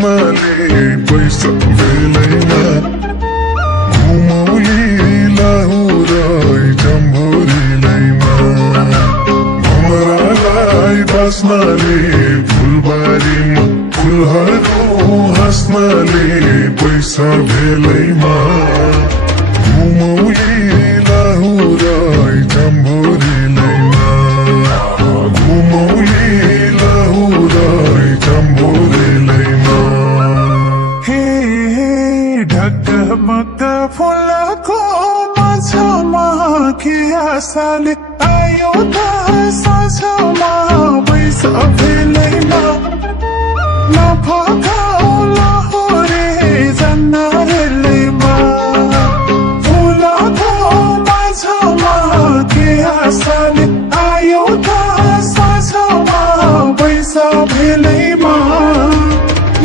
हाँस्नाले पैसा बेलैमा घुमौली लाहुरै जम्भोरीलैमा भमरालाई बाँच्नाले फुलबारीमा फुलहरू हाँस्नाले पैसा बेलैमा घुमौली लाहुरै जम्भोरीलैमा घुमौली लाहुरै जम्भोरीलैमा ढकमक फुलको माझमा के आशाले आयो त साँझमा पैसा बेलैमा नफकाउ लाहुरे जन्नरेलैमा फुलको माझमा के आशाले आयो त साँझमा पैसा बेलैमा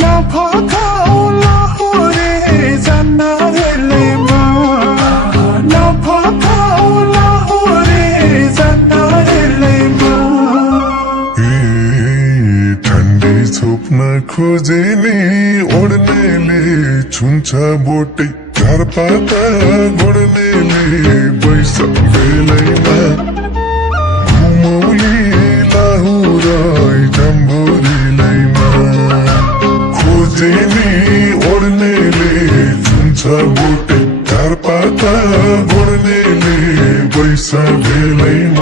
नफकाउ लाहुरे जन्नरेलैमा नफकाउ लाहुरे जन्नरेलैमा ठन्डी छोप्न खोजे नि ओड्नेले छुन्छ बोटै घरपाता गोड्नेले पैसा बेलैमा घुमौली लाहुरै जम्भोरीलैमा खोजे नि ओड्नेले छुन्छ बोटै घरपाता गोड्नेले पैसा बेलैमा